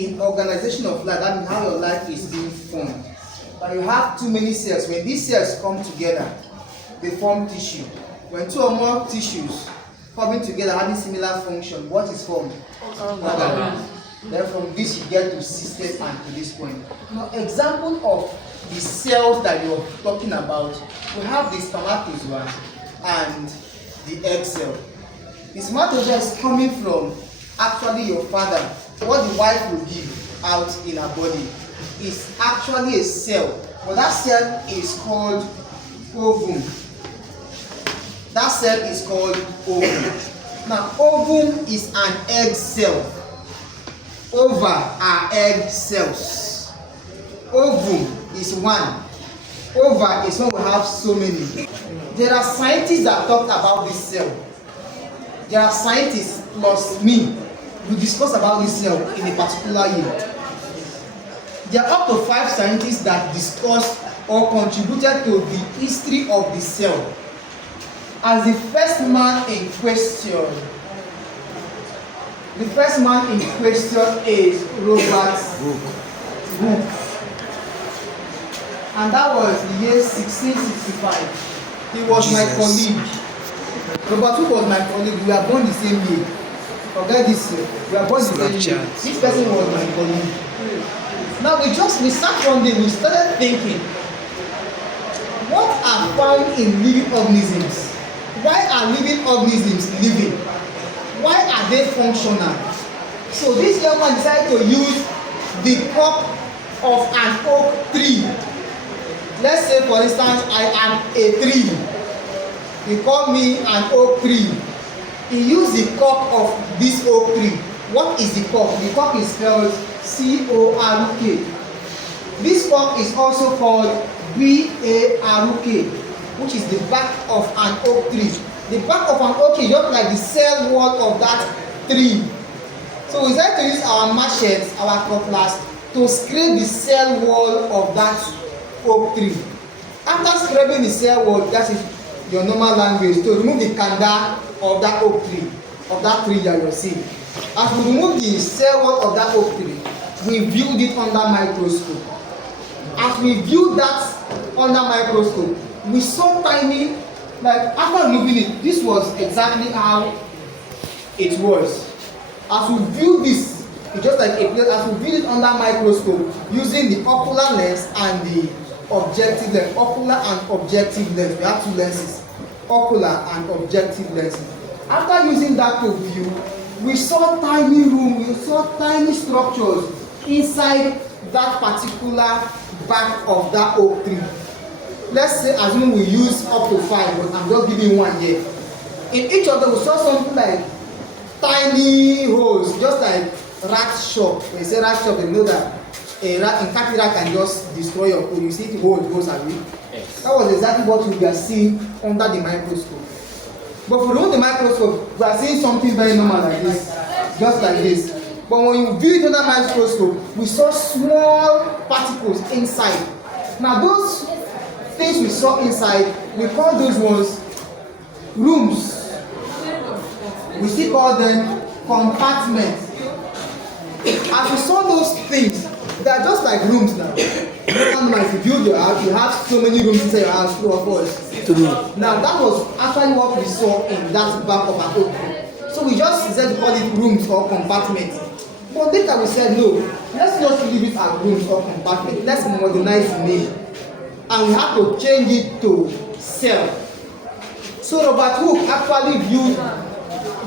in organization of life, that means how your life is being formed. Now you have too many cells. When these cells come together, they form tissue. When two or more tissues coming together having similar function, what is formed? Organ. Then from this you get to system and to this point. Now example of the cells that you're talking about, we have the spermatozoa and the egg cell. The spermatozoa is coming from actually your father. What the wife will give out in her body is actually a cell, but that cell is called ovum. That cell is called ovum. Now ovum is an egg cell. Ova are egg cells. Ovum is one. Ova is when we have so many. There are scientists that talk about this cell. There are scientists plus me who discuss about this cell in a particular year. There are up to 5 scientists that discussed or contributed to the history of the cell. As the first man in question, is Robert Hooke. And that was the year 1665. He was my colleague. Robert Hooke was my colleague. We were born the same year. Forget this year. We were born the same year. This person was my colleague. Now we sat one day, we started thinking, what are found in living organisms? Why are living organisms living? Why are they functional? So this young man decided to use the cup of an oak tree. Let's say for instance, I am a tree. He called me an oak tree. He used the cup of this oak tree. What is the cup? The cup is spelled C-O-R-K. This cup is also called B-A-R-K, which is the back of an oak tree. The back of an oak tree is just like the cell wall of that tree. So we decided to use our machetes, our cutlass, to scrape the cell wall of that oak tree. After scraping the cell wall, that is your normal language, to remove the kanda of that oak tree, of that tree that you're seeing. As we remove the cell wall of that oak tree, we viewed it under microscope. As we viewed that under microscope, we saw tiny, like after removing it, this was exactly how it was. As we viewed this, it's just like a plate. As we viewed it under microscope, using the ocular lens and the objective lens. Ocular and objective lens. We have 2 lenses, ocular and objective lenses. After using that to view, we saw tiny room, we saw tiny structures inside that particular back of that oak tree. Let's say, assume we use up to 5, but I'm just giving one here. In each of them, we saw something like tiny holes, just like rat shop. When you say rat shop, you know that a rat in rat can just destroy your food. You see it holes, are we? Yes. That was exactly what we are seeing under the microscope. But for the microscope, we are seeing something very normal like this, just like this. But when you view it under the microscope, we saw small particles inside. Now those things we saw inside, we call those ones rooms. We still call them compartments. As we saw those things, they are just like rooms now. If you build your house, you have so many rooms inside your house, 2 or 4. Now that was actually what we saw in that back of our oak tree. So we just decided to call it rooms or compartments. But later we said no, let's not leave it as rooms or compartments. Let's modernize the name. And we have to change it to cell. So Robert Hooke actually viewed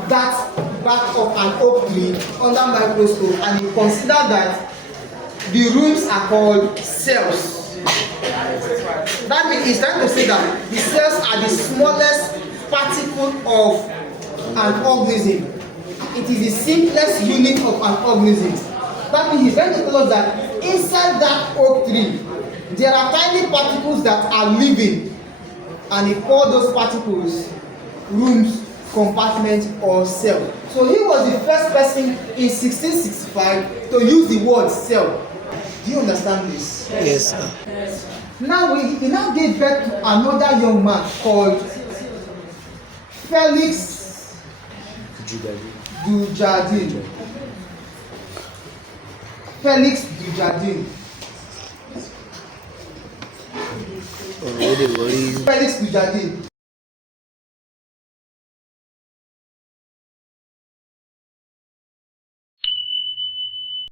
that back of an oak tree under microscope, and he considered that the rooms are called cells. That means he's trying to say that the cells are the smallest particle of an organism. It is the simplest unit of an organism. That means he's trying to tell us that inside that oak tree, there are tiny particles that are living, and he called those particles rooms, compartment, or cell. So he was the first person in 1665 to use the word cell. Do you understand this? Yes, sir. Now he now gave birth to another young man called Felix Dujardin. Felix Dujardin. Already worried. Felix Dujardin.